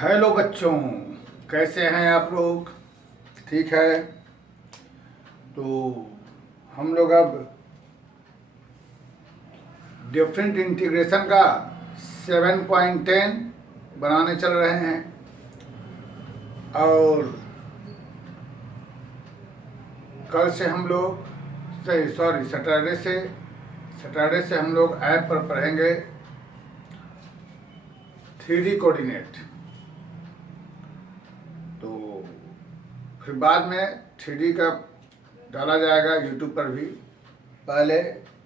Hello बच्चों, कैसे हैं आप लोग? ठीक है। तो हम लोग अब डिफरेंट इंटीग्रेशन का 7.10 बनाने चल रहे हैं। और कल से हम लोग सैटरडे से हम लोग ऐप पर पढ़ेंगे 3D कोऑर्डिनेट। तो फिर बाद में 3D का डाला जाएगा यूट्यूब पर भी। पहले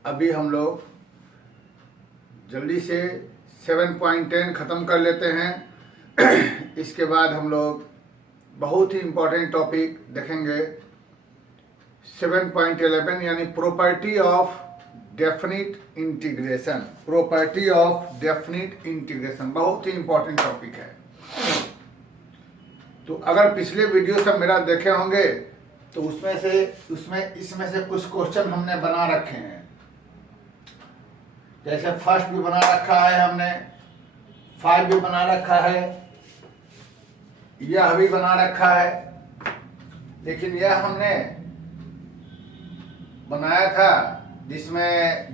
अभी हम लोग जल्दी से 7.10 ख़त्म कर लेते हैं। इसके बाद हम लोग बहुत ही इम्पोर्टेंट टॉपिक देखेंगे 7.11 यानी property of definite integration. Property of definite integration बहुत ही इम्पोर्टेंट टॉपिक है। तो अगर पिछले वीडियो सब मेरा देखे होंगे तो इसमें से कुछ क्वेश्चन हमने बना रखे हैं। जैसे फर्स्ट भी बना रखा है हमने, 5 भी बना रखा है, यह भी बना रखा है। लेकिन यह हमने बनाया था जिसमें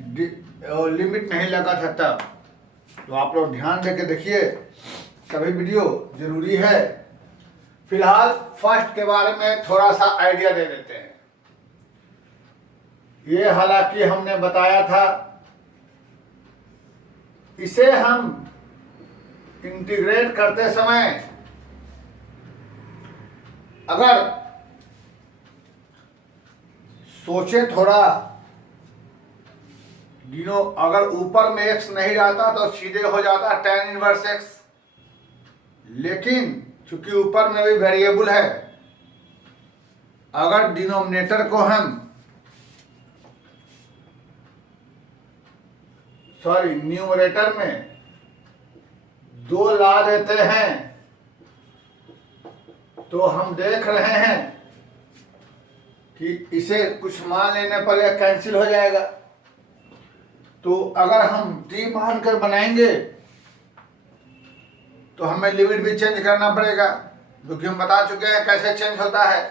लिमिट नहीं लगा था तब। तो आप लोग ध्यान देके देखिए, सभी वीडियो जरूरी है। फिलहाल फर्स्ट के बारे में थोड़ा सा आइडिया दे देते हैं। ये हालांकि हमने बताया था, इसे हम इंटीग्रेट करते समय अगर सोचे थोड़ा, अगर ऊपर में x नहीं रहता तो सीधे हो जाता tan इनवर्स x। लेकिन चूंकि ऊपर में भी वेरिएबल है, अगर डिनोमिनेटर को हम न्यूमरेटर में 2 ला देते हैं तो हम देख रहे हैं कि इसे कुछ मान लेने पर यह कैंसिल हो जाएगा। तो अगर हम t मानकर बनाएंगे तो हमें लिमिट भी चेंज करना पड़ेगा, क्योंकि हम बता चुके हैं कैसे चेंज होता है।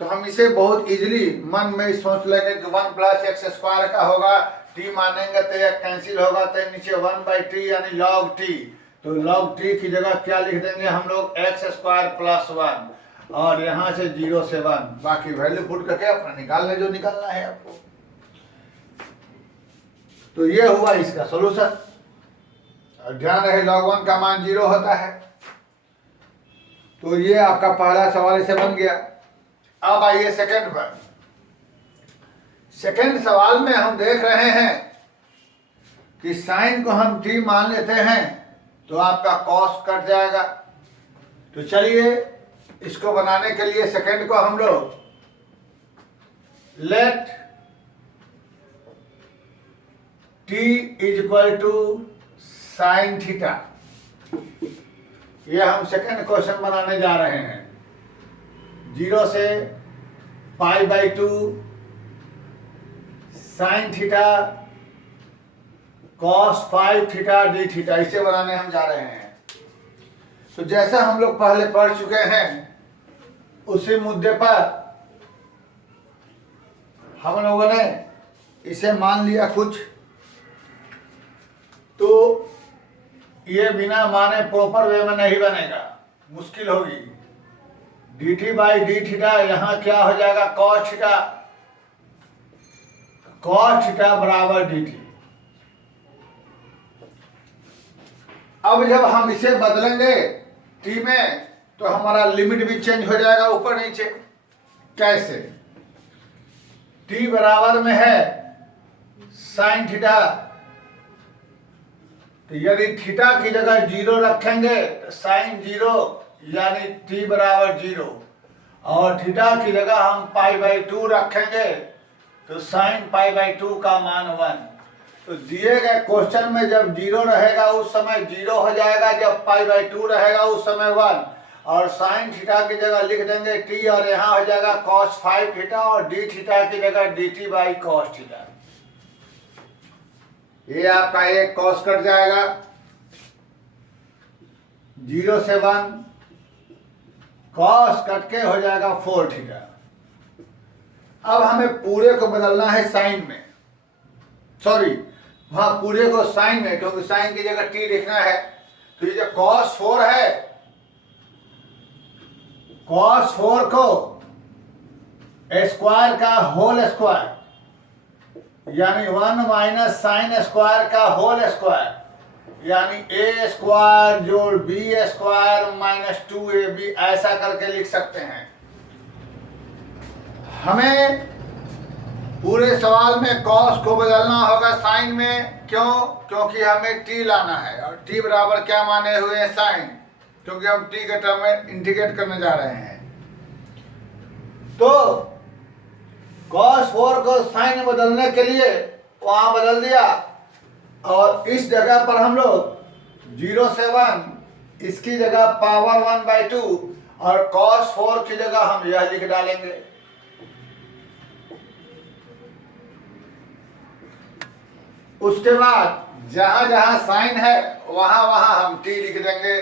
तो हम इसे बहुत इजीली मन में सोच लेंगे कि 1 + x² का होगा। t मानेंगे तो यह कैंसिल होगा, तो नीचे 1/t यानी log t। तो log t की जगह क्या लिख देंगे हम लोग, x² + 1, और यहाँ से 0 से 1, बाकी वैल्यू पुट करके अपना निकाल ले जो निकालना है आपको। तो ये हुआ इसका सोल्यूशन। और ध्यान रहे log 1 का मान 0 होता है। तो ये आपका पहला सवाल इसे बन गया। अब आइए सेकंड पर। सेकंड सवाल में हम देख रहे हैं कि साइन को हम t मान लेते हैं तो आपका कॉस कट जाएगा। तो चलिए इसको बनाने के लिए सेकंड को हम लोग लेट t = sin थीटा, यह हम सेकंड क्वेश्चन बनाने जा रहे हैं। 0 से π/2 sin theta cos 5 theta d theta, इसे बनाने हम जा रहे हैं। तो जैसा हम लोग पहले पढ़ चुके हैं उसी मुद्दे पर हम लोगों ने इसे मान लिया कुछ। तो ये बिना माने प्रॉपर वे में नहीं बनेगा, मुश्किल होगी। dt/d थीटा यहाँ क्या हो जाएगा, cos theta. cos theta = dt। अब जब हम इसे बदलेंगे t में तो हमारा लिमिट भी चेंज हो जाएगा ऊपर नीचे। कैसे? t बराबर में है sin थीटा, तो यदि थीटा की जगह 0 रखेंगे तो sin 0 यानी t = 0, और थीटा की जगह हम π/2 रखेंगे तो sin π/2 का मान 1। तो दिए गए क्वेश्चन में जब 0 रहेगा उस समय 0 हो जाएगा, जब π/2 रहेगा उस समय 1, और sin थीटा की जगह लिख देंगे t, और यहाँ हो जाएगा cos 5 थीटा, और d थीटा की जगह dt/cos थीटा। ये आपका एक cos कट जाएगा, 0 से 1 कॉस कट के हो जाएगा 4 थीटा। अब हमें पूरे को बदलना है साइन में, सॉरी वहां पूरे को साइन में, क्योंकि साइन की जगह टी लिखना है। तो ये जो कॉस 4 है, कॉस 4 को स्क्वायर का होल स्क्वायर यानी 1 माइनस साइन स्क्वायर का होल स्क्वायर यानी ए स्क्वायर जोड़ बी स्क्वायर माइनस 2ab ऐसा करके लिख सकते हैं। हमें पूरे सवाल में कॉस को बदलना होगा साइन में, क्यों? क्योंकि हमें टी लाना है और टी बराबर क्या माने हुए हैं? साइन, क्योंकि हम टी के टर्म में इंटीग्रेट करने जा रहे हैं। तो cos 4 को साइन में बदलने के लिए वहां बदल दिया और इस जगह पर हम लोग 0 से 1 इसकी जगह पावर 1/2 और cos 4 की जगह हम यह लिख डालेंगे। उसके बाद जहां जहां साइन है वहां वहां हम t लिख देंगे,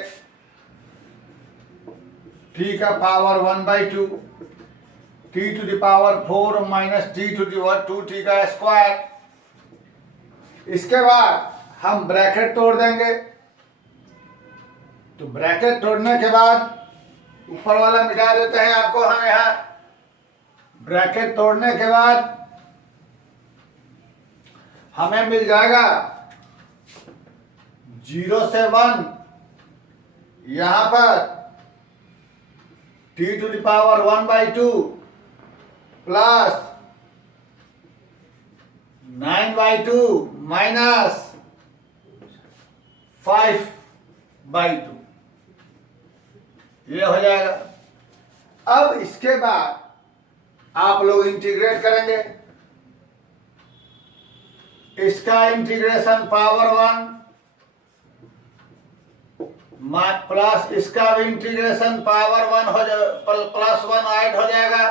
t का power 1/2 t to the power 4 minus t to the 2t का स्क्वायर। इसके बाद हम ब्रैकेट तोड़ देंगे। तो ब्रैकेट तोड़ने के बाद ऊपर वाला मिटा देते हैं आपको हम यहां। ब्रैकेट तोड़ने के बाद हमें मिल जाएगा 0 से 1 यहां पर t to the power 1/2 plus 9/2 minus 5/2 ये हो जाएगा। अब इसके बाद आप लोग इंटीग्रेट करेंगे। इसका इंटीग्रेशन पावर 1 प्लस इसका भी इंटीग्रेशन पावर 1 हो जाए, प्लस 1 ऐड हो जाएगा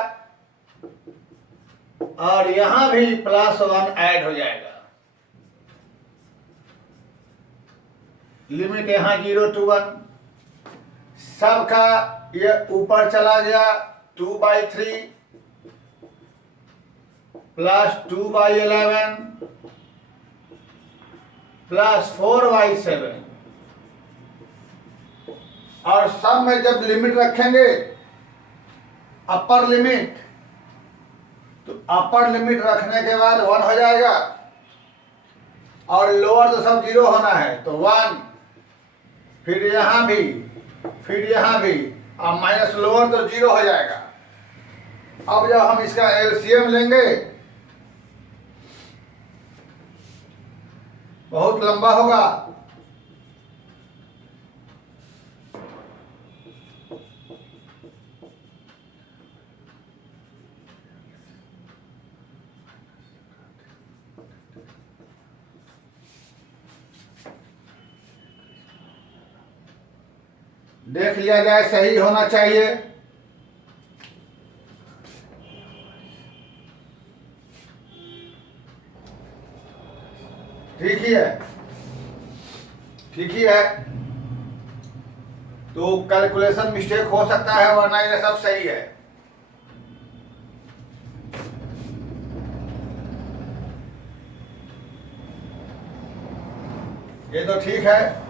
और यहां भी प्लस 1 ऐड हो जाएगा। लिमिट यहां 0 to 1 सबका ये ऊपर चला गया 2/3 प्लस 2/11 प्लस 4/7 और सब में जब लिमिट रखेंगे अपर लिमिट, तो अपर लिमिट रखने के बाद 1 हो जाएगा और लोअर तो सब 0 होना है, तो 1 फिर यहां भी फिर यहां भी और माइनस लोअर तो 0 हो जाएगा। अब जब हम इसका एलसीएम लेंगे बहुत लंबा होगा। देख लिया जाए, सही होना चाहिए। ठीक ही है, ठीक ही है। तो कैलकुलेशन मिस्टेक हो सकता है वरना ये सब सही है। ये तो ठीक है।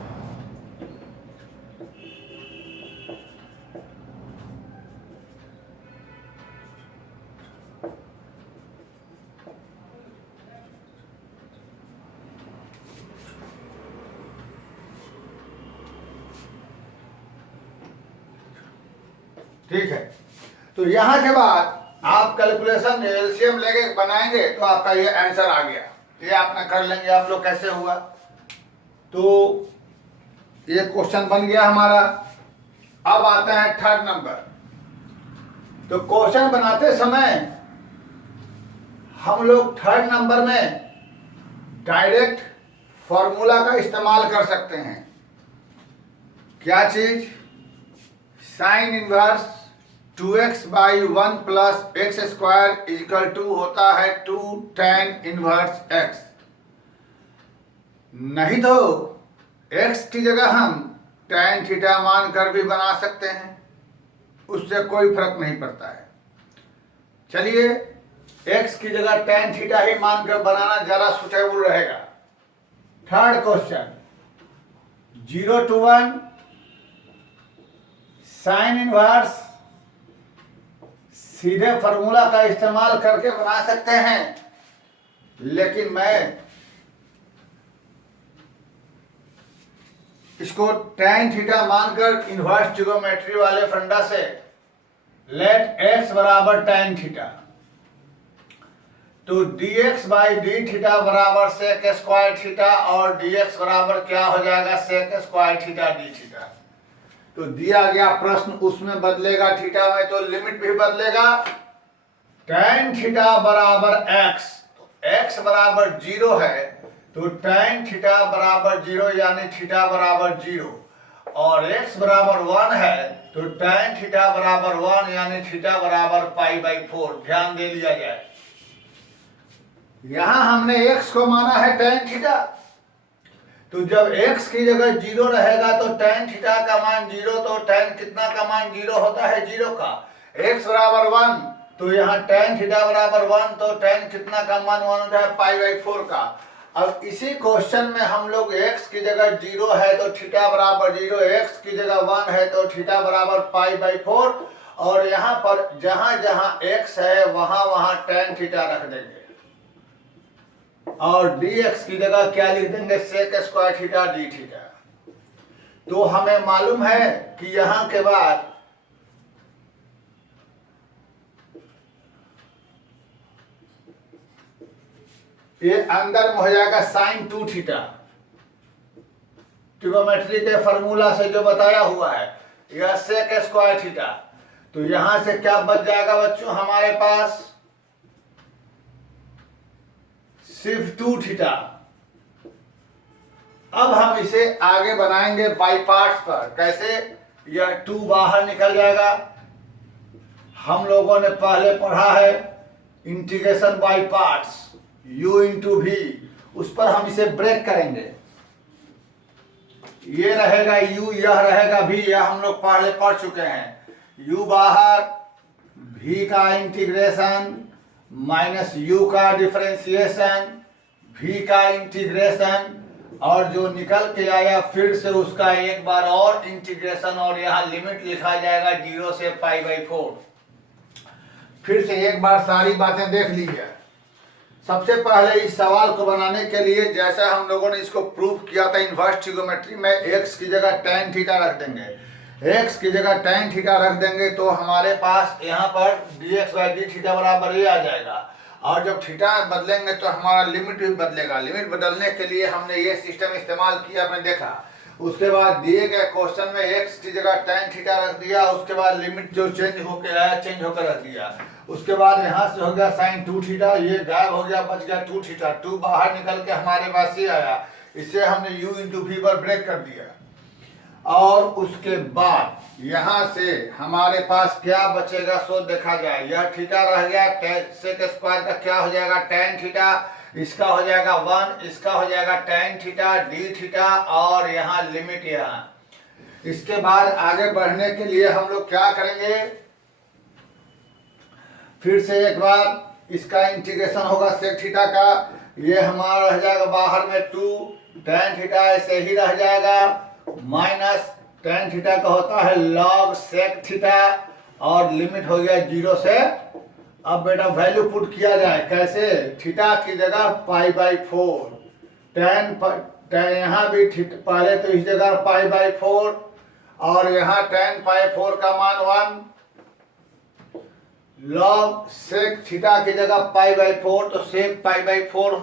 ठीक है, तो यहां के बाद आप कैलकुलेशन एलसीएम लेके बनाएंगे तो आपका ये आंसर आ गया। ये आपने कर लेंगे आप लोग कैसे हुआ। तो ये क्वेश्चन बन गया हमारा। अब आते हैं थर्ड नंबर। तो क्वेश्चन बनाते समय हम लोग थर्ड नंबर में डायरेक्ट फॉर्मूला का इस्तेमाल कर सकते हैं। क्या चीज? Sine inverse 2x/1 plus x square equal to होता है 2 tan इनवर्स x। नहीं तो x की जगह हम tan थीटा मानकर भी बना सकते हैं, उससे कोई फर्क नहीं पड़ता है। चलिए x की जगह tan थीटा ही मानकर बनाना ज़्यादा सुटेबल रहेगा। Third question, 0 to 1 sine inverse सीधे फॉर्मूला का इस्तेमाल करके बना सकते हैं, लेकिन मैं इसको tan थीटा मानकर इनवर्स ट्रिगोनोमेट्री वाले फंडा से लेट x बराबर tan थीटा, तो dx बाई डी थीटा बराबर सेक स्क्वायर थीटा और dx बराबर क्या हो जाएगा sec square theta d theta. तो दिया गया प्रश्न उसमें बदलेगा थीटा में, तो लिमिट भी बदलेगा। tan थीटा बराबर x, तो x बराबर 0 है, तो tan थीटा बराबर 0 यानी थीटा बराबर 0, और x बराबर 1 है तो tan थीटा बराबर 1 यानी थीटा बराबर पाई बाई 4। ध्यान दे लिया जाए, यहां हमने x को माना है tan थीटा, तो जब x की जगह 0 रहेगा तो tan थीटा का मान 0, तो tan कितना का मान 0 होता है 0 का। x बराबर 1 तो यहाँ tan थीटा बराबर 1, तो tan कितना का मान 1 होता है पाई बाई 4 का। अब इसी क्वेश्चन में हम लोग x की जगह 0 है तो थीटा बराबर 0, x की जगह 1 है तो थीटा बराबर पाई बाई 4, और यहाँ पर जहां जहां x है वहां वहां tan थीटा रख देंगे और dx की जगह क्या लिख देंगे sec square theta d theta. तो हमें मालूम है कि यहां के बाद ये अंदर में हो जाएगा साइन 2 थीटा, ट्रिगोनोमेट्री के फॉर्मूला से जो बताया हुआ है, यह सेक स्क्वायर थीटा। तो यहां से क्या बच जाएगा बच्चों हमारे पास सिर्फ 2 थीटा। अब हम इसे आगे बनाएंगे बाई पार्ट्स पर। कैसे, यह 2 बाहर निकल जाएगा। हम लोगों ने पहले पढ़ा है integration by parts, u into भी, उस पर हम इसे ब्रेक करेंगे। ये रहेगा u, यह रहेगा v, यह हम लोग पहले पढ़ चुके हैं। u बाहर, v का इंटीग्रेशन माइनस u का डिफरेंशिएशन, v का इंटीग्रेशन, और जो निकल के आया फिर से उसका एक बार और इंटीग्रेशन, और यहाँ लिमिट लिखा जाएगा 0 से पाई बाई 4। फिर से एक बार सारी बातें देख लीजिए। सबसे पहले इस सवाल को बनाने के लिए जैसा हम लोगों ने इसको प्रूव किया था इनवर्स ट्रिगोनोमेट्री में, x की जगह tan थीटा रख देंगे। x की जगह tan थीटा रख देंगे तो हमारे पास यहाँ पर dx बाई डी थीटा बराबर ये आ जाएगा, और जब थीटा बदलेंगे तो हमारा लिमिट भी बदलेगा। लिमिट बदलने के लिए हमने ये सिस्टम इस्तेमाल किया, आपने देखा। उसके बाद दिए गए क्वेश्चन में x की जगह tan थीटा रख दिया, उसके बाद लिमिट जो चेंज होकर आया चेंज होकर रख दिया। उसके बाद यहाँ से हो गया साइन 2 थीटा, ये गायब हो गया, बच गया 2 थीटा। 2 बाहर निकल के हमारे पास ये आया, इसे हमने u इंटू वी पर ब्रेक कर दिया। और उसके बाद यहाँ से हमारे पास क्या बचेगा सो देखा जाए। यह थीटा रह गया, सेक स्क्वायर का क्या हो जाएगा tan थीटा, इसका हो जाएगा 1, इसका हो जाएगा tan थीटा डी थीटा, और यहाँ लिमिट यहाँ। इसके बाद आगे बढ़ने के लिए हम लोग क्या करेंगे, फिर से एक बार इसका इंटीग्रेशन होगा सेक थीटा का, ये हमारा रह जाएगा बाहर में 2 tan थीटा ऐसे ही रह जाएगा, माइनस tan थीटा का होता है log सेक थीटा, और लिमिट हो गया 0 से। अब बेटा वैल्यू पुट किया जाए, कैसे, थीटा की जगह पाई बाई 4, tan यहाँ भी पहले तो इस जगह पाई बाई 4, और यहाँ tan पाई 4 का मान 1, लॉग सेक थीटा की जगह पाई बाई 4, तो सेक पाई बाई 4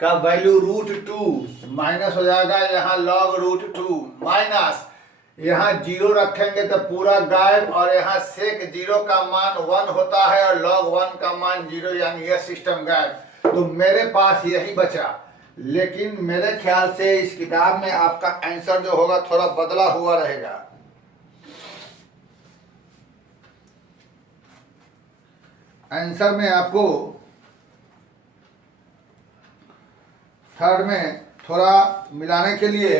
का वैल्यू √2 माइनस हो जाएगा, यहाँ लॉग √2 माइनस, यहाँ 0 रखेंगे तो पूरा गायब, और यहाँ सेक 0 का मान 1 होता है और लॉग 1 का मान 0, यानी यह सिस्टम गायब। तो मेरे पास यही बचा, लेकिन मेरे ख्याल से इस किताब में आपका आंसर जो होगा थोड़ा बदला हुआ रहेगा। आंसर में आपको थर्ड में थोड़ा मिलाने के लिए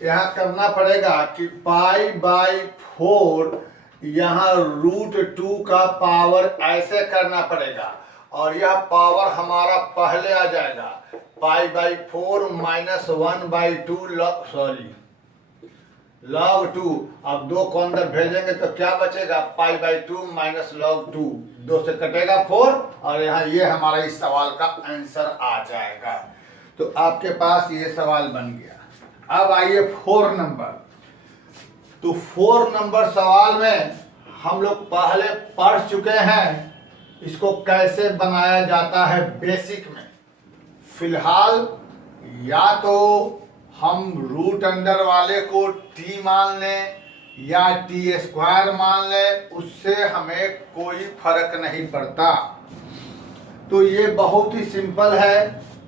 यहाँ करना पड़ेगा कि पाई बाई 4 यहाँ √2 का पावर ऐसे करना पड़ेगा, और यह पावर हमारा पहले आ जाएगा पाई बाई 4 माइनस 1/2 log 2। अब 2 को अंदर भेजेंगे तो क्या बचेगा, पाई बाई 2 माइनस log 2, 2 से कटेगा 4, और यहाँ ये हमारा इस सवाल का आंसर आ जाएगा। तो आपके पास ये सवाल बन गया। अब आइए 4 नंबर। तो 4 नंबर सवाल में हम लोग पहले पढ़ चुके हैं इसको कैसे बनाया जाता है बेसिक में। फिलहाल या तो हम रूट अंडर वाले को t मान लें या t² मान लें, उससे हमें कोई फर्क नहीं पड़ता। तो ये बहुत ही सिंपल है।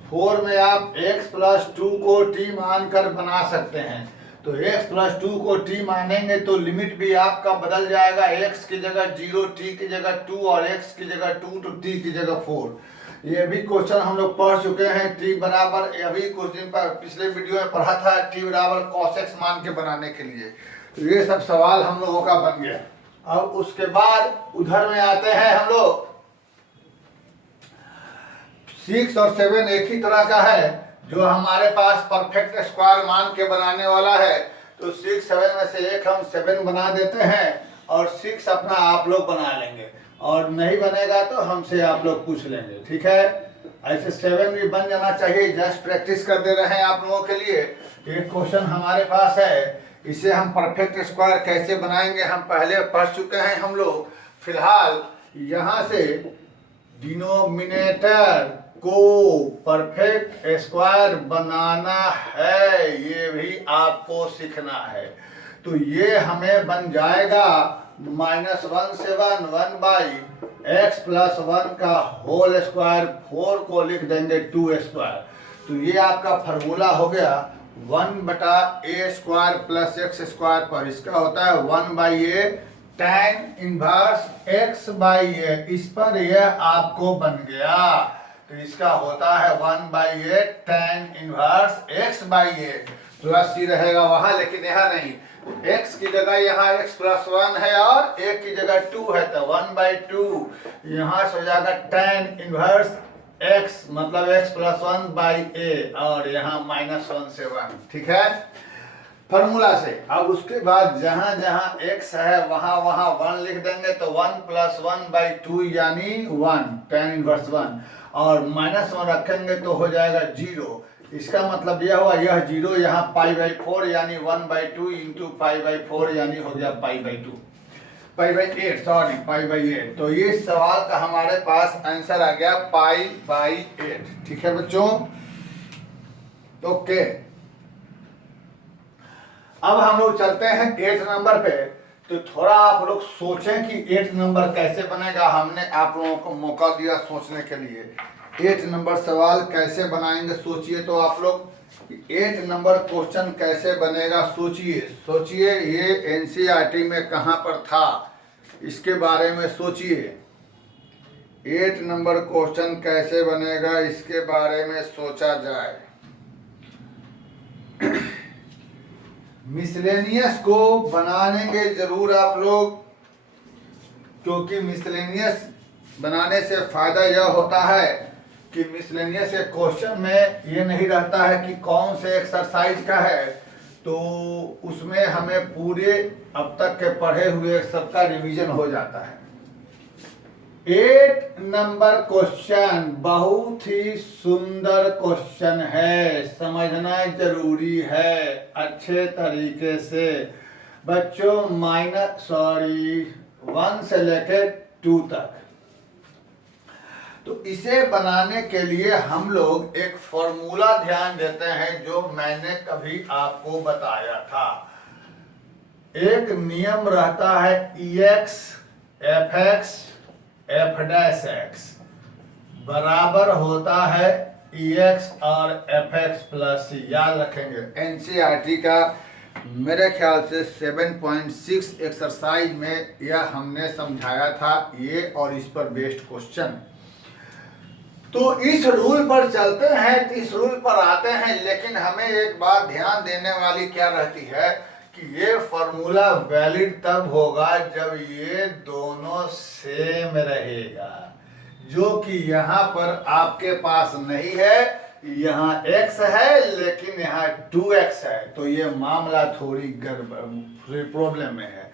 4 में आप x+2 को t मानकर बना सकते हैं। तो x+2 को t मानेंगे तो लिमिट भी आपका बदल जाएगा, x की जगह 0, t की जगह 2 और x की जगह 2 तो t की जगह 4। ये भी क्वेश्चन हम लोग पढ़ चुके हैं। t बराबर, अभी कुछ दिन पर पिछले वीडियो में पढ़ा था, t बराबर cos x मान के बनाने के लिए। तो ये सब सवाल हम लोगों का बन गया। अब उसके बाद उधर में आते हैं हम लोग। 6 और 7 एक ही तरह का है, जो हमारे पास परफेक्ट स्क्वायर मान के बनाने वाला है। तो 6 7 में से एक हम 7 बना देते हैं और 6 अपना आप लोग बना लेंगे, और नहीं बनेगा तो हमसे आप लोग पूछ लेंगे, ठीक है। ऐसे 7 भी बन जाना चाहिए, जस्ट प्रैक्टिस कर दे रहे हैं आप लोगों के लिए। एक क्वेश्चन हमारे पास है, इसे हम परफेक्ट स्क्वायर कैसे बनाएंगे हम पहले पढ़ चुके हैं हम लोग। फिलहाल यहाँ से डिनोमिनेटर को परफेक्ट स्क्वायर बनाना है, ये भी आपको सीखना है। तो ये हमें बन जाएगा -1 से 1 + x+1 का होल स्क्वायर, 4 को लिख देंगे 2² तो ये आपका फार्मूला हो गया 1/a² + x² पर। इसका होता है 1/a tan इनवर्स x/a। इस पर यह आपको बन गया। तो इसका होता है 1/a tan inverse x/a। Plus ही रहेगा वहां, लेकिन यहाँ नहीं। x की जगह यहाँ x+1 है और a की जगह 2 है, तो 1/2 यहाँ से हो जाएगा tan इनवर्स x, मतलब x+1/a, और यहाँ -1 से 1, ठीक है, फॉर्मूला से। अब उसके बाद जहां जहां x है वहां वहां 1 लिख देंगे, तो 1 + 1/2 यानी 1 tan इनवर्स 1, और -1 रखेंगे तो हो जाएगा 0। इसका मतलब यह हुआ, यह 0 यहाँ π/4 यानी 1/2 इंटू π/4 यानी हो गया π/2, π/8, सॉरी π/8। तो ये सवाल का हमारे पास आंसर आ गया π/8, ठीक है बच्चों। ओके, अब हम लोग चलते हैं 8 नंबर पे। तो थोड़ा आप लोग सोचें कि 8 नंबर कैसे बनेगा। हमने आप लोगों को मौका दिया सोचने के लिए। 8 नंबर सवाल कैसे बनाएंगे सोचिए तो आप लोग। 8 नंबर क्वेश्चन कैसे बनेगा सोचिए। ये एनसीईआरटी में कहाँ पर था, इसके बारे में सोचिए। 8 नंबर क्वेश्चन कैसे बनेगा इसके बारे में सोचा जाए। मिसलेनियस को बनाएंगे जरूर आप लोग, क्योंकि मिसलेनियस बनाने से फायदा यह होता है कि मिसलेनियस के क्वेश्चन में ये नहीं रहता है कि कौन से एक्सरसाइज का है, तो उसमें हमें पूरे अब तक के पढ़े हुए सबका रिवीजन हो जाता है। 8 नंबर क्वेश्चन बहुत ही सुंदर क्वेश्चन है, समझना जरूरी है अच्छे तरीके से बच्चों। 1 से लेकर 2 तक। तो इसे बनाने के लिए हम लोग एक फॉर्मूला ध्यान देते हैं, जो मैंने कभी आपको बताया था। एक नियम रहता है EX FX F' बराबर होता है EX और FX प्लस C। याद रखेंगे एनसीईआरटी का मेरे ख्याल से 7.6 एक्सरसाइज में यह हमने समझाया था, ये और इस पर बेस्ड क्वेश्चन। तो इस रूल पर चलते हैं, तो इस रूल पर आते हैं, लेकिन हमें एक बात ध्यान देने वाली क्या रहती है कि ये फॉर्मूला वैलिड तब होगा जब ये दोनों सेम रहेगा, जो कि यहाँ पर आपके पास नहीं है। यहाँ x है लेकिन यहाँ 2x है, तो ये मामला थोड़ी प्रॉब्लम में है।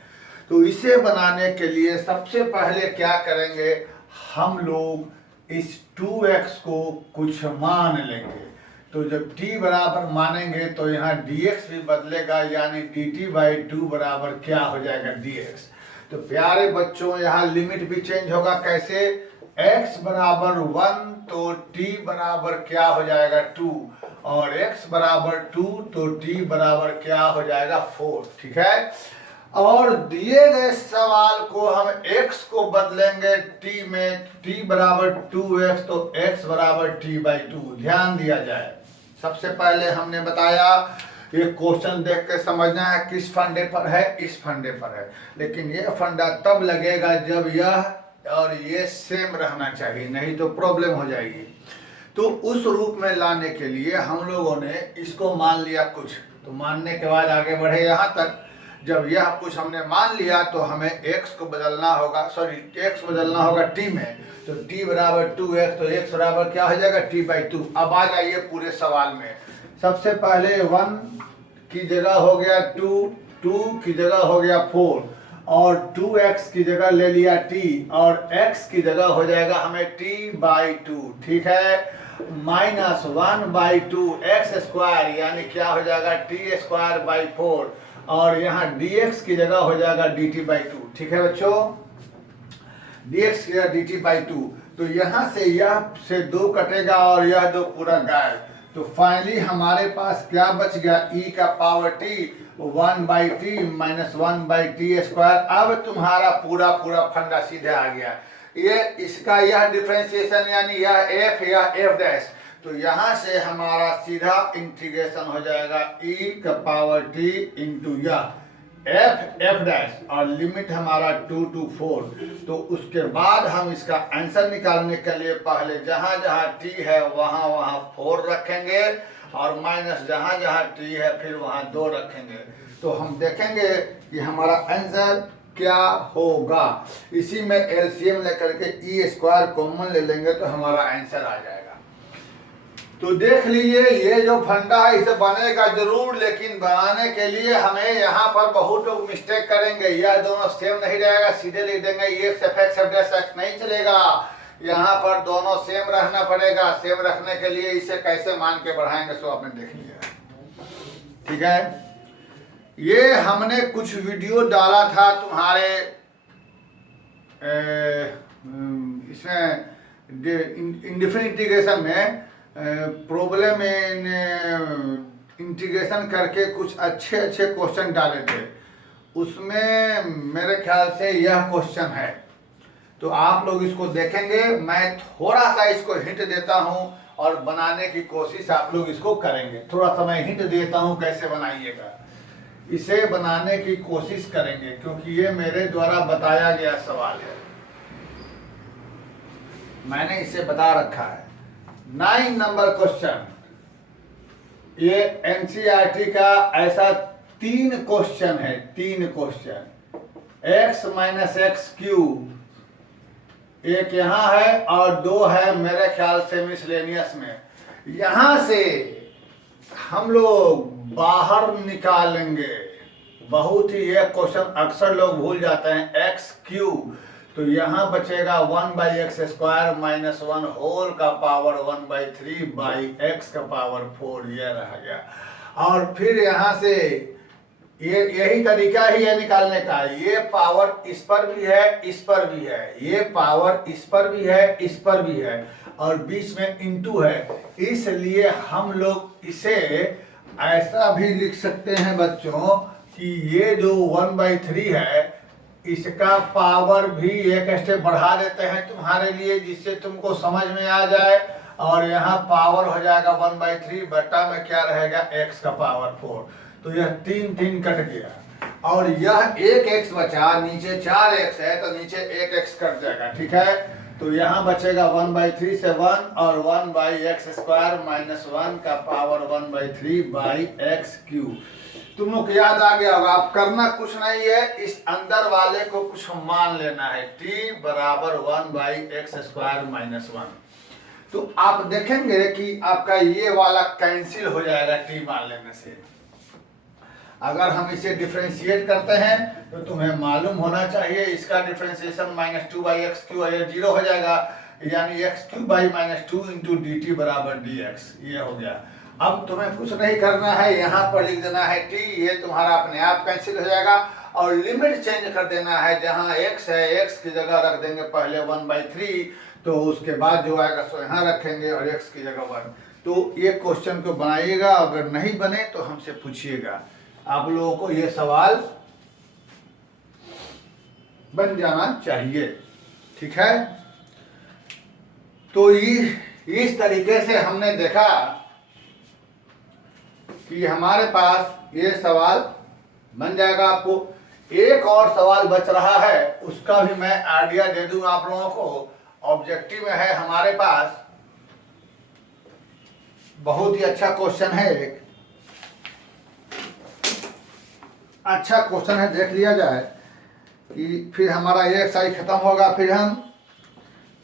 तो इसे बनाने के लिए सबसे पहले क्या करेंगे, हम लोग इस 2x को कुछ मान लेंगे। तो जब t बराबर मानेंगे तो यहाँ dx भी बदलेगा, यानी dt/2 बराबर क्या हो जाएगा, dx। तो प्यारे बच्चों यहाँ लिमिट भी चेंज होगा, कैसे, x बराबर 1 तो t बराबर क्या हो जाएगा 2, और x बराबर 2 तो t बराबर क्या हो जाएगा 4, ठीक है। और दिए गए सवाल को हम x को बदलेंगे t में, t बराबर 2x तो x बराबर t/2। ध्यान दिया जाए, सबसे पहले हमने बताया ये क्वेश्चन देख के समझना है किस फंडे पर है, इस फंडे पर है। लेकिन ये फंडा तब लगेगा जब यह और ये सेम रहना चाहिए, नहीं तो प्रॉब्लम हो जाएगी। तो उस रूप में लाने के लिए हम लोगों ने इसको मान लिया कुछ, तो मानने के बाद आगे बढ़े यहाँ तक। जब यह कुछ हमने मान लिया तो हमें x को बदलना होगा, x बदलना होगा t में, तो t बराबर 2x तो x बराबर क्या हो जाएगा t/2। अब आ जाइए पूरे सवाल में, सबसे पहले 1 की जगह हो गया 2, 2 की जगह हो गया 4, और 2x की जगह ले लिया t, और x की जगह हो जाएगा हमें t/2, ठीक है। -1/2 x स्क्वायर, यानी क्या हो जाएगा t²/4, और यहाँ dx की जगह हो जाएगा dt/2, ठीक है बच्चों, dx की जगह dt/2। तो यहाँ से यह से 2 कटेगा और यह 2 पूरा गायब। तो फाइनली हमारे पास क्या बच गया, e का पावर t 1/t - 1/t²। अब तुम्हारा पूरा फंडा सीधे आ गया। ये इसका यह डिफरेंशिएशन, यानी यह f', तो यहाँ से हमारा सीधा इंटीग्रेशन हो जाएगा e का पावर t इंटू यह f', और लिमिट हमारा 2 to 4। तो उसके बाद हम इसका आंसर निकालने के लिए पहले जहाँ जहाँ t है वहाँ 4 रखेंगे, और माइनस जहाँ जहाँ t है फिर वहाँ 2 रखेंगे। तो हम देखेंगे कि हमारा आंसर क्या होगा। इसी में एलसीएम लेकर के e² कॉमन ले लेंगे तो हमारा आंसर आ जाएगा। तो देख लीजिए, ये जो फंडा है इसे बनेगा जरूर, लेकिन बनाने के लिए हमें यहाँ पर बहुत लोग मिस्टेक करेंगे। यह दोनों सेम नहीं रहेगा, सीधे लिख देंगे x f(x) नहीं चलेगा, यहाँ पर दोनों सेम रहना पड़ेगा। सेम रखने के लिए इसे कैसे मान के बढ़ाएंगे सो आपने देख लिया, ठीक है। ये हमने कुछ वीडियो डाला था तुम्हारे इसमें इंडिफरेंट इंटीग्रेशन में, प्रॉब्लम इंटीग्रेशन करके कुछ अच्छे क्वेश्चन डाले थे। उसमें मेरे ख्याल से यह क्वेश्चन है, तो आप लोग इसको देखेंगे। मैं थोड़ा सा इसको हिंट देता हूं और बनाने की कोशिश आप लोग इसको करेंगे। थोड़ा सा मैं हिंट देता हूं कैसे बनाइएगा, इसे बनाने की कोशिश करेंगे, क्योंकि ये मेरे द्वारा बताया गया सवाल है, मैंने इसे बता रखा है। 9 नंबर क्वेश्चन, ये एनसीईआरटी का ऐसा 3 क्वेश्चन है, 3 क्वेश्चन। x - x³ एक यहाँ है और 2 है मेरे ख्याल से मिसलेनियस में। यहाँ से हम लोग बाहर निकालेंगे, बहुत ही ये क्वेश्चन अक्सर लोग भूल जाते हैं, x³। तो यहाँ बचेगा 1/x² - 1 होल का पावर 1/3/x का पावर 4, ये रह गया। और फिर यहाँ से ये यही तरीका ही है निकालने का। ये पावर इस पर भी है, इस पर भी है, ये पावर इस पर भी है, इस पर भी है, और बीच में इंटू है। इसलिए हम लोग इसे ऐसा भी लिख सकते हैं बच्चों कि ये जो 1/3 है इसका पावर भी एक स्टेप बढ़ा देते हैं तुम्हारे लिए, जिससे तुमको समझ में आ जाए। और यहाँ पावर हो जाएगा 1/3 बटा में क्या रहेगा x का पावर 4। तो यह 3 कट गया, और यह 1 x बचा, नीचे 4 x है तो नीचे 1 x कट जाएगा, ठीक है। तो यहाँ बचेगा 1/3 से 1 और 1/x² माइनस 1 का पावर 1/3/x³। तुम लोग को याद आ गया होगा। अब करना कुछ नहीं है, इस अंदर वाले को कुछ मान लेना है, t बराबर 1/x² माइनस 1। तो आप देखेंगे कि आपका ये वाला कैंसिल हो जाएगा t मान लेने से। अगर हम इसे डिफरेंशिएट करते हैं तो तुम्हें मालूम होना चाहिए इसका डिफरेंशिएशन -2/x³ है, 0 हो जाएगा, यानी x³ - 2 × dt बराबर dx। ये हो गया। अब तुम्हें कुछ नहीं करना है, यहाँ पर लिख देना है t, ये तुम्हारा अपने आप कैंसिल हो जाएगा। और लिमिट चेंज कर देना है, जहाँ x है x की जगह रख देंगे पहले 1/3, तो उसके बाद जो आएगा सो यहाँ रखेंगे और x की जगह 1। तो ये क्वेश्चन को बनाइएगा, अगर नहीं बने तो हमसे पूछिएगा। आप लोगों को ये सवाल बन जाना चाहिए, ठीक है। तो इस तरीके से हमने देखा कि हमारे पास ये सवाल बन जाएगा। आपको एक और सवाल बच रहा है, उसका भी मैं आइडिया दे दूं आप लोगों को। ऑब्जेक्टिव में है हमारे पास, बहुत ही अच्छा क्वेश्चन है, एक अच्छा क्वेश्चन है, देख लिया जाए कि फिर हमारा ये एक्सरसाइज खत्म होगा। फिर हम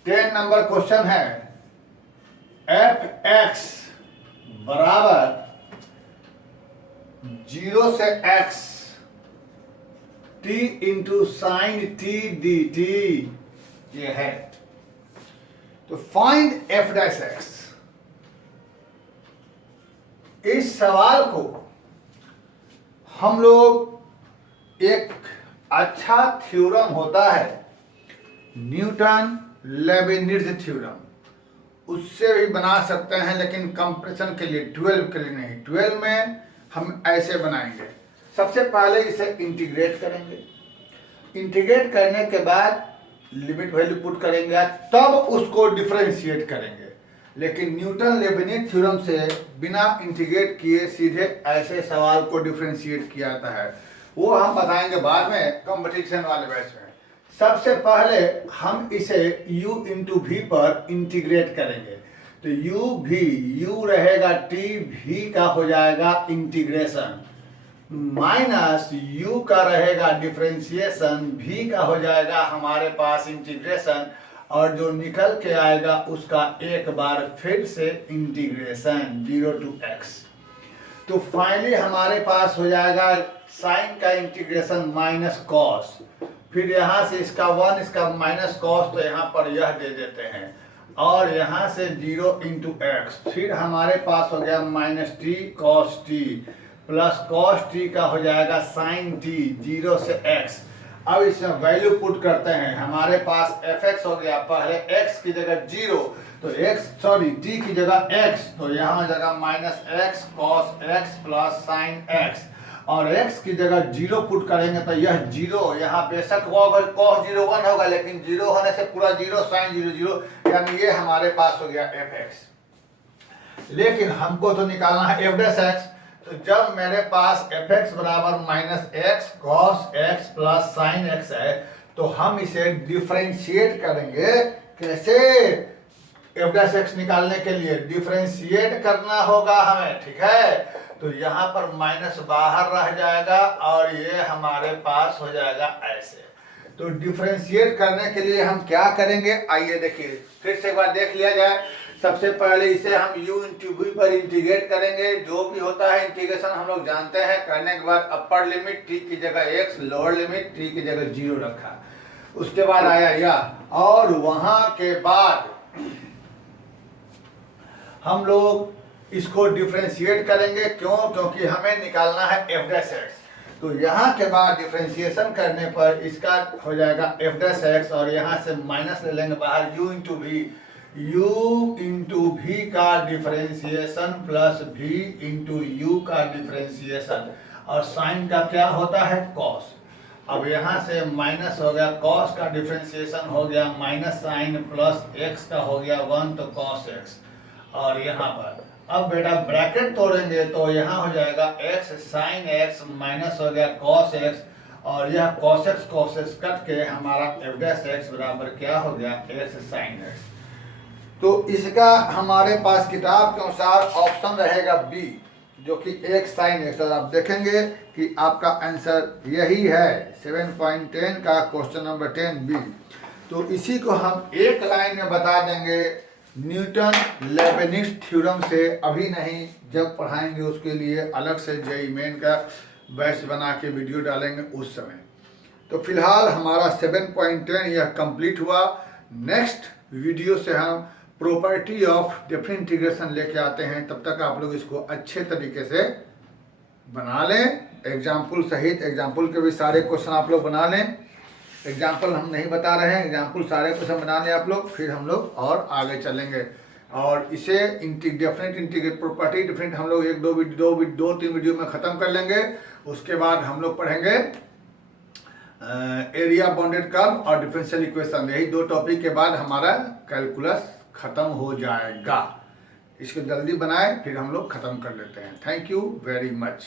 10 नंबर क्वेश्चन है, f(x) बराबर 0 से x t × sin t dt ये है। तो फाइंड f'(x)। इस सवाल को हम लोग, एक अच्छा थ्योरम होता है न्यूटन लेबिनिट्ज थ्योरम, उससे भी बना सकते हैं, लेकिन कंप्रेशन के लिए 12 के लिए नहीं। 12 में हम ऐसे बनाएंगे, सबसे पहले इसे इंटीग्रेट करेंगे, इंटीग्रेट करने के बाद लिमिट वैल्यू पुट करेंगे, तब उसको डिफरेंशिएट करेंगे। लेकिन न्यूटन लेबिनिट्ज थ्योरम से बिना इंटीग्रेट किए सीधे ऐसे सवाल को डिफरेंशिएट किया जाता है, वो हम बताएंगे बाद में कंपटीशन वाले बैच में। सबसे पहले हम इसे u × v पर इंटीग्रेट करेंगे। तो u रहेगा t, v का हो जाएगा इंटीग्रेशन, माइनस u का रहेगा डिफरेंशिएशन, v का हो जाएगा हमारे पास इंटीग्रेशन, और जो निकल के आएगा उसका एक बार फिर से इंटीग्रेशन 0 to x। तो फाइनली हमारे पास हो जाएगा साइन का इंटीग्रेशन माइनस कॉस, फिर यहाँ से इसका 1, इसका माइनस कॉस, तो यहाँ पर यह दे देते हैं, और यहाँ से 0 × x, फिर हमारे पास हो गया -t cos t plus cos t का हो जाएगा sin t 0 से x। अब इसमें वैल्यू पुट करते हैं, हमारे पास f(x) हो गया, पहले x की जगह 0, तो t की जगह x, तो यहाँ हो जाएगा -x cos x plus sin x, और x की जगह 0 पुट करेंगे तो यह 0 यहाँ बेशक cos 0 1 होगा, लेकिन 0 होने से पूरा 0, sin 0 0, यानी ये हमारे पास हो गया f(x). लेकिन हमको तो निकालना है f'(x), तो जब मेरे पास f(x) बराबर -x cos x plus sin x है, तो हम इसे डिफरेंशिएट करेंगे। कैसे? f'(x) निकालने के लिए डिफरेंशिएट करना होगा हमें, ठीक है। तो यहाँ पर माइनस बाहर रह जाएगा और ये हमारे पास हो जाएगा ऐसे। तो डिफरेंशिएट करने के लिए हम क्या करेंगे, आइए देखिए, फिर से एक बार देख लिया जाए। सबसे पहले इसे हम u × v पर इंटीग्रेट करेंगे। जो भी होता है इंटीग्रेशन हम लोग जानते हैं। करने के बाद अपर लिमिट t की जगह x, लोअर लिमिट t की जगह 0 रखा, उसके बाद आया यह, और वहां के बाद हम लोग इसको डिफरेंशिएट करेंगे। क्यों? क्योंकि हमें निकालना है f'(x). तो यहाँ के बाद डिफरेंशिएशन करने पर इसका हो जाएगा f'(x), और यहाँ से माइनस ले लेंगे बाहर, u × v का डिफरेंशिएशन प्लस v × u का डिफरेंशिएशन, और साइन का क्या होता है, कॉस। अब यहाँ से माइनस हो गया, कॉस का डिफरेंशिएशन हो गया माइनस साइन प्लस x का हो गया 1, तो कॉस x। और यहाँ पर अब बेटा ब्रैकेट तोड़ेंगे तो यहाँ हो जाएगा x sin x माइनस हो गया cos x, और यह कॉसेक्स कट के हमारा एफ डैश एक्स बराबर क्या हो गया, एक्स साइन एक्स। तो इसका हमारे पास किताब के अनुसार ऑप्शन रहेगा बी, जो कि एक साइन एक्स। और आप देखेंगे कि आपका आंसर यही है 7.10 का क्वेश्चन नंबर 10 बी। तो इसी को हम एक लाइन में बता देंगे न्यूटन लेबनिज थ्योरम से, अभी नहीं, जब पढ़ाएंगे उसके लिए अलग से जेईई मेन का बैच बना के वीडियो डालेंगे उस समय। तो फिलहाल हमारा 7.10 यह कंप्लीट हुआ। नेक्स्ट वीडियो से हम प्रॉपर्टी ऑफ डिफरेंट इंटीग्रेशन लेके आते हैं। तब तक आप लोग इसको अच्छे तरीके से बना लें, एग्जाम्पल सहित। एग्जाम्पल के भी सारे क्वेश्चन आप लोग बना लें। एग्जाम्पल हम नहीं बता रहे हैं, एग्जाम्पल सारे क्वेश्चन बना लें आप लोग, फिर हम लोग और आगे चलेंगे। और इसे डिफरेंट इंटीग्रेट प्रॉपर्टी डिफरेंट हम लोग 2-3 वीडियो में ख़त्म कर लेंगे। उसके बाद हम लोग पढ़ेंगे एरिया बाउंडेड कर्व और डिफरेंशियल इक्वेशन। यही 2 टॉपिक के बाद हमारा कैलकुलस ख़त्म हो जाएगा। इसको जल्दी बनाएं, फिर हम लोग ख़त्म कर लेते हैं। Thank you very much.